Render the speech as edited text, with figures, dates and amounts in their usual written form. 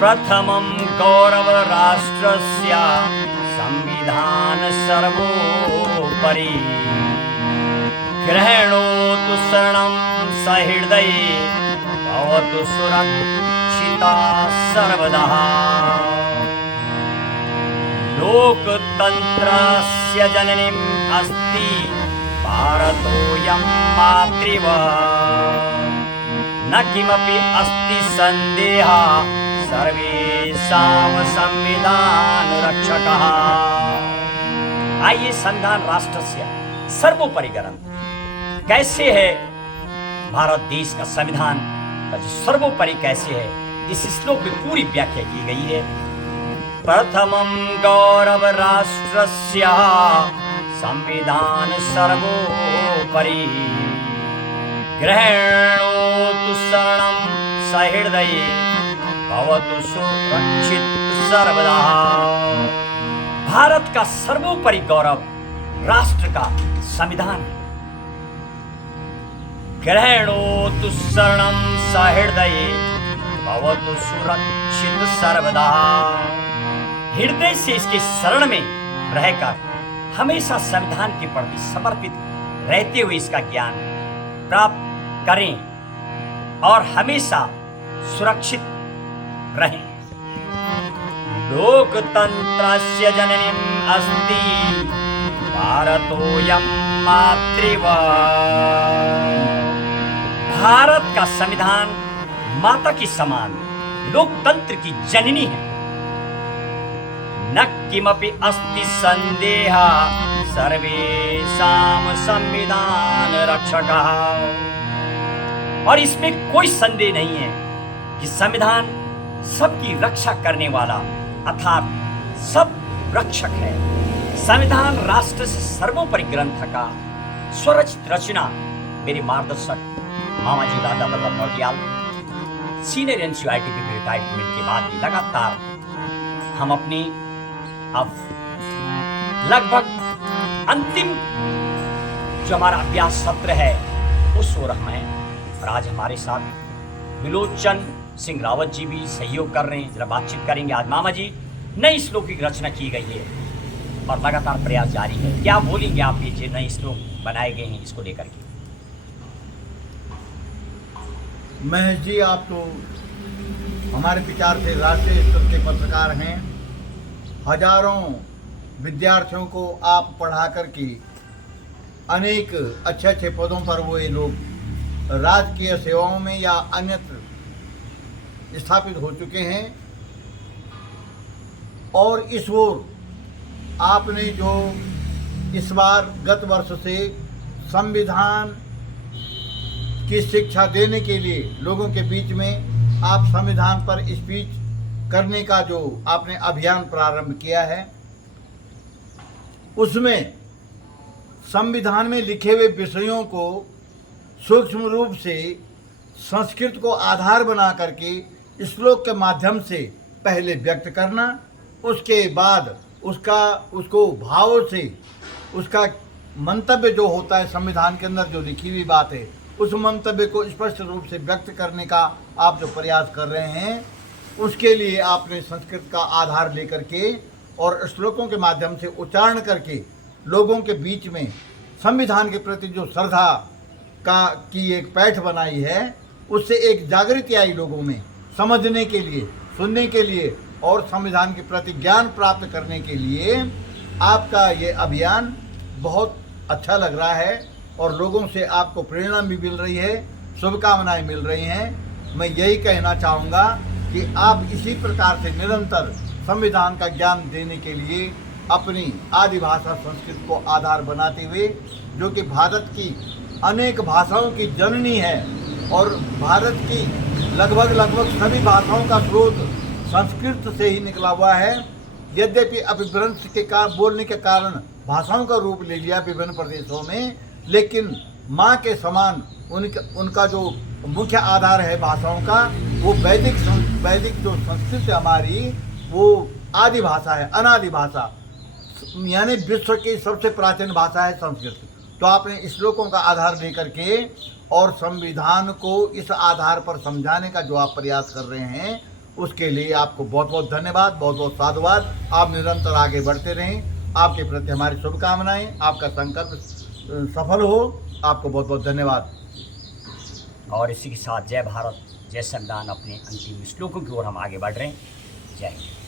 प्रथमं गौरवराष्ट्रस्य संविधान सर्वोपरि ग्रहणोतु शरणं सहृदये भवतु सुरक्षिता सर्वदा। लोकतन्त्रस्य जननीम् अस्ति भारतोऽयं मातृवत् न किमपि अस्ति सन्देहः सर्वेषां संविधान रक्षकः। आइए संविधान राष्ट्रस्य सर्वोपरि ग्रंथ कैसे है, भारत देश का संविधान का जो सर्वोपरि कैसे है, इस श्लोक में पूरी व्याख्या की गई है। प्रथमं गौरव राष्ट्रस्य संविधान सर्वोपरि ग्रहणोतु शरणं सहृदये भवतु सुरक्षित सर्वदा। भारत का सर्वोपरि गौरव राष्ट्र का संविधान है। ग्रहणोतु शरणं सहृदये भवतु सुरक्षित सर्वदा। हृदय से इसके शरण में रहकर हमेशा संविधान के प्रति समर्पित रहते हुए इसका ज्ञान प्राप्त करें और हमेशा सुरक्षित रहें। लोकतंत्रस्य जननीम् अस्ति भारतोऽयं मातृवत्। भारत का संविधान माता के समान लोकतंत्र की जननी है। न किमपि अस्ति संदेहः सर्वेषां संविधान रक्षकः। और इसमें कोई संदेह नहीं है कि संविधान सबकी रक्षा करने वाला अर्थात सब रक्षक है। संविधान राष्ट्र से सर्वोपरि ग्रंथ का स्वरचित रचना मेरे मार्गदर्शक मामा जी दादा वल्लभ नौटियाल सीनियर एनसीईआरटी के रिटायरमेंट के बाद भी लगातार हम अपनी अब लगभग अंतिम जो हमारा अभ्यास सत्र है उस ओर हम हैं। और आज हमारे साथ विलोचन सिंह रावत जी भी सहयोग कर रहे हैं। जरा बातचीत करेंगे। आज मामा जी नई श्लोक की रचना की गई है और लगातार प्रयास जारी है। क्या बोलेंगे आप ये नए श्लोक बनाए गए हैं इसको लेकर के? महेश जी, आप तो हमारे विचार से राष्ट्रीय स्तर के पत्रकार हैं। हजारों विद्यार्थियों को आप पढ़ा करके अनेक अच्छे अच्छे पदों पर वो ये लोग राजकीय सेवाओं में या अन्यत्र स्थापित हो चुके हैं। और इस ओर आपने जो इस बार गत वर्ष से संविधान की शिक्षा देने के लिए लोगों के बीच में आप संविधान पर स्पीच करने का जो आपने अभियान प्रारंभ किया है, उसमें संविधान में लिखे हुए विषयों को सूक्ष्म रूप से संस्कृत को आधार बना करके श्लोक के माध्यम से पहले व्यक्त करना, उसके बाद उसको भाव से उसका मंतव्य जो होता है संविधान के अंदर जो लिखी हुई बात है उस मंतव्य को स्पष्ट रूप से व्यक्त करने का आप जो प्रयास कर रहे हैं, उसके लिए आपने संस्कृत का आधार लेकर के और श्लोकों के माध्यम से उच्चारण करके लोगों के बीच में संविधान के प्रति जो श्रद्धा की एक पैठ बनाई है, उससे एक जागृति आई लोगों में समझने के लिए, सुनने के लिए और संविधान के प्रति ज्ञान प्राप्त करने के लिए आपका ये अभियान बहुत अच्छा लग रहा है और लोगों से आपको प्रेरणा भी मिल रही है, शुभकामनाएं मिल रही हैं। मैं यही कहना चाहूँगा कि आप इसी प्रकार से निरंतर संविधान का ज्ञान देने के लिए अपनी आदि भाषा संस्कृत को आधार बनाते हुए, जो कि भारत की अनेक भाषाओं की जननी है और भारत की लगभग सभी भाषाओं का स्रोत संस्कृत से ही निकला हुआ है। यद्यपि अपभ्रंश के कारण बोलने के कारण भाषाओं का रूप ले लिया विभिन्न प्रदेशों में, लेकिन माँ के समान उनका जो मुख्य आधार है भाषाओं का, वो वैदिक जो संस्कृत है हमारी, वो आदि भाषा है, अनादि भाषा, यानी विश्व की सबसे प्राचीन भाषा है संस्कृत। तो आपने श्लोकों का आधार लेकर के और संविधान को इस आधार पर समझाने का जो आप प्रयास कर रहे हैं, उसके लिए आपको बहुत बहुत धन्यवाद, बहुत बहुत साधुवाद। आप निरंतर आगे बढ़ते रहें, आपके प्रति हमारी शुभकामनाएं, आपका संकल्प सफल हो। आपको बहुत बहुत धन्यवाद। और इसी के साथ जय भारत, जय संविधान, अपने अंतिम श्लोकों की ओर हम आगे बढ़ रहे हैं। जय हिंद।